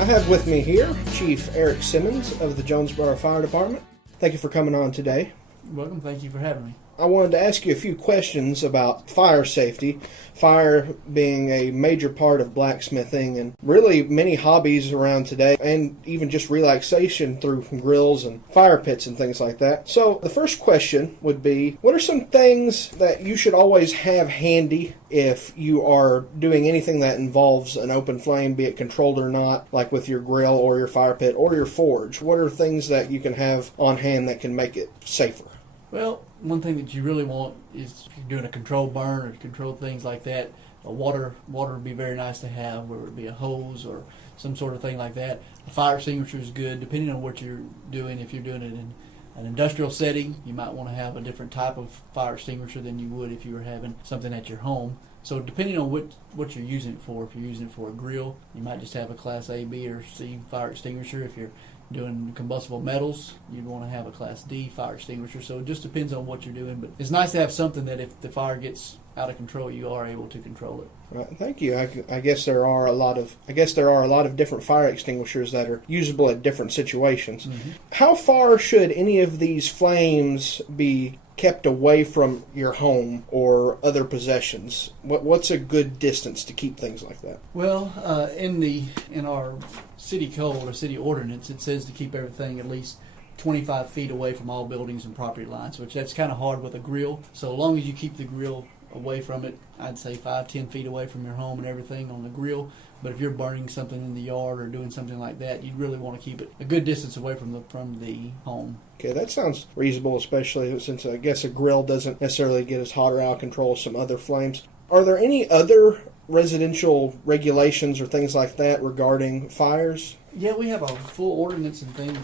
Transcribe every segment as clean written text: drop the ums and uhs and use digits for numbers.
I have with me here Chief Eric Simmons of the Jonesboro Fire Department. Thank you for coming on today. You're welcome. Thank you for having me. I wanted to ask you a few questions about fire safety, fire being a major part of blacksmithing and really many hobbies around today, and even just relaxation through grills and fire pits and things like that. So the first question would be, what are some things that you should always have handy if you are doing anything that involves an open flame, be it controlled or not, like with your grill or your fire pit or your forge? What are things that you can have on hand that can make it safer? Well, one thing that you really want is if you're doing a controlled burn or controlled things like that, water would be very nice to have, whether it be a hose or some sort of thing like that. A fire extinguisher is good, depending on what you're doing. If you're doing it in an industrial setting, you might want to have a different type of fire extinguisher than you would if you were having something at your home. So depending on what you're using it for, if you're using it for a grill, you might just have a Class A, B, or C fire extinguisher. If you're doing combustible metals, you'd want to have a Class D fire extinguisher. So it just depends on what you're doing, but it's nice to have something that if the fire gets out of control, you are able to control it. Right, thank you. I guess there are a lot of different fire extinguishers that are usable at different situations. Mm-hmm. How far should any of these flames be kept away from your home or other possessions? What's a good distance to keep things like that? Well, in our city code or city ordinance, it says to keep everything at least 25 feet away from all buildings and property lines, which that's kind of hard with a grill. So as long as you keep the grill away from it, I'd say 5-10 feet away from your home and everything on the grill. But if you're burning something in the yard or doing something like that, you'd really want to keep it a good distance away from the home. Okay, that sounds reasonable, especially since I guess a grill doesn't necessarily get as hot or out of control as some other flames. Are there any other residential regulations or things like that regarding fires? Yeah, we have a full ordinance and things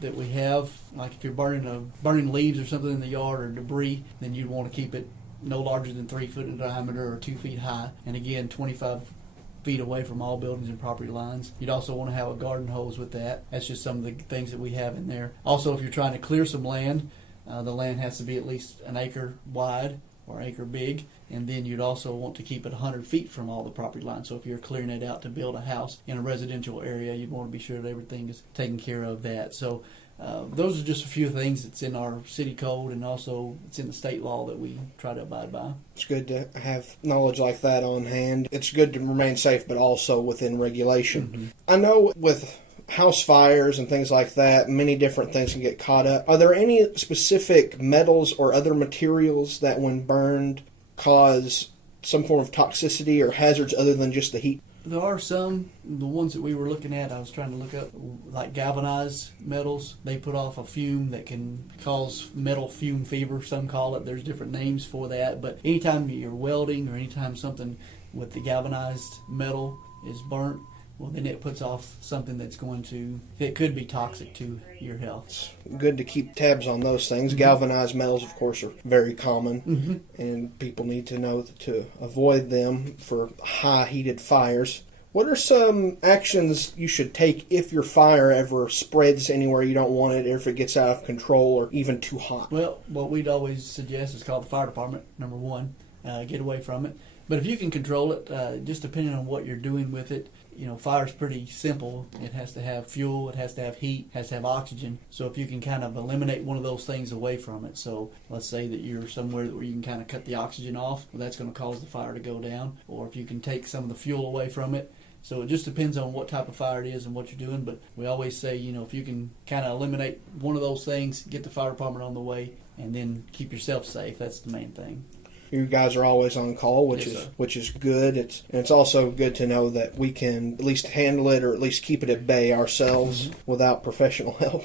that we have. Like if you're burning leaves or something in the yard or debris, then you'd want to keep it no larger than 3 foot in diameter or 2 feet high. And again, 25 feet away from all buildings and property lines. You'd also want to have a garden hose with that. That's just some of the things that we have in there. Also, if you're trying to clear some land, the land has to be at least an acre wide or acre big, and then you'd also want to keep it 100 feet from all the property lines. So if you're clearing it out to build a house in a residential area, you'd want to be sure that everything is taken care of that. So those are just a few things that's in our city code, and also it's in the state law that we try to abide by. It's good to have knowledge like that on hand. It's good to remain safe, but also within regulation. Mm-hmm. I know with house fires and things like that, many different things can get caught up. Are there any specific metals or other materials that when burned cause some form of toxicity or hazards other than just the heat? There are some. The ones that we were looking at, I was trying to look up, like galvanized metals. They put off a fume that can cause metal fume fever, some call it. There's different names for that. But anytime you're welding or anytime something with the galvanized metal is burnt, well, then it puts off something it could be toxic to your health. It's good to keep tabs on those things. Mm-hmm. Galvanized metals, of course, are very common, mm-hmm. and people need to know to avoid them for high heated fires. What are some actions you should take if your fire ever spreads anywhere you don't want it, or if it gets out of control or even too hot? Well, what we'd always suggest is call the fire department, number one. Get away from it. But if you can control it, just depending on what you're doing with it, fire's pretty simple. It has to have fuel, it has to have heat, it has to have oxygen. So if you can kind of eliminate one of those things away from it, so let's say that you're somewhere where you can kind of cut the oxygen off, well, that's going to cause the fire to go down. Or if you can take some of the fuel away from it. So it just depends on what type of fire it is and what you're doing. But we always say, if you can kind of eliminate one of those things, get the fire department on the way, and then keep yourself safe. That's the main thing. You guys are always on call, which is good. It's also good to know that we can at least handle it or at least keep it at bay ourselves mm-hmm. without professional help.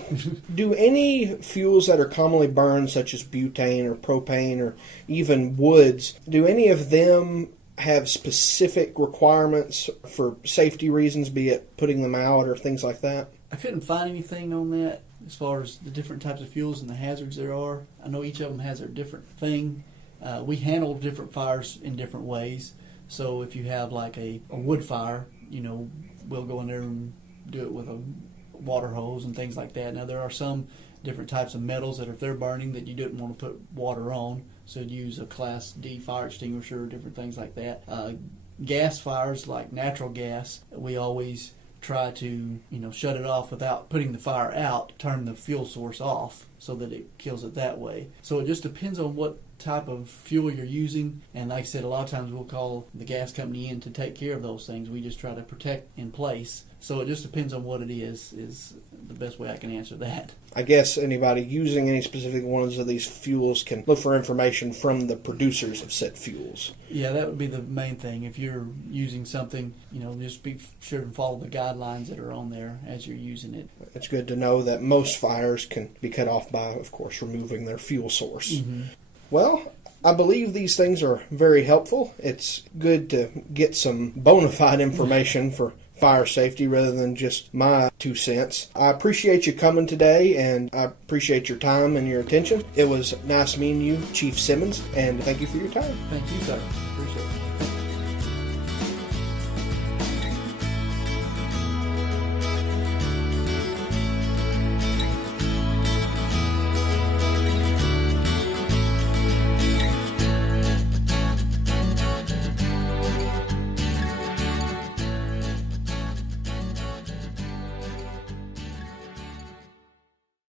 Do any fuels that are commonly burned, such as butane or propane or even woods, do any of them have specific requirements for safety reasons, be it putting them out or things like that? I couldn't find anything on that as far as the different types of fuels and the hazards there are. I know each of them has their different thing. We handle different fires in different ways. So if you have like a wood fire, we'll go in there and do it with a water hose and things like that. Now there are some different types of metals that if they're burning that you didn't want to put water on. So you'd use a Class D fire extinguisher, different things like that. Gas fires like natural gas, we always try to, shut it off without putting the fire out, turn the fuel source off so that it kills it that way. So it just depends on what type of fuel you're using, and like I said, a lot of times we'll call the gas company in to take care of those things. We just try to protect in place. So it just depends on what it is the best way I can answer that. I guess anybody using any specific ones of these fuels can look for information from the producers of said fuels. Yeah, that would be the main thing. If you're using something, just be sure to follow the guidelines that are on there as you're using it. It's good to know that most fires can be cut off by, of course, removing their fuel source. Mm-hmm. Well, I believe these things are very helpful. It's good to get some bona fide information for fire safety rather than just my 2 cents. I appreciate you coming today, and I appreciate your time and your attention. It was nice meeting you, Chief Simmons, and thank you for your time. Thank you, sir. Appreciate it.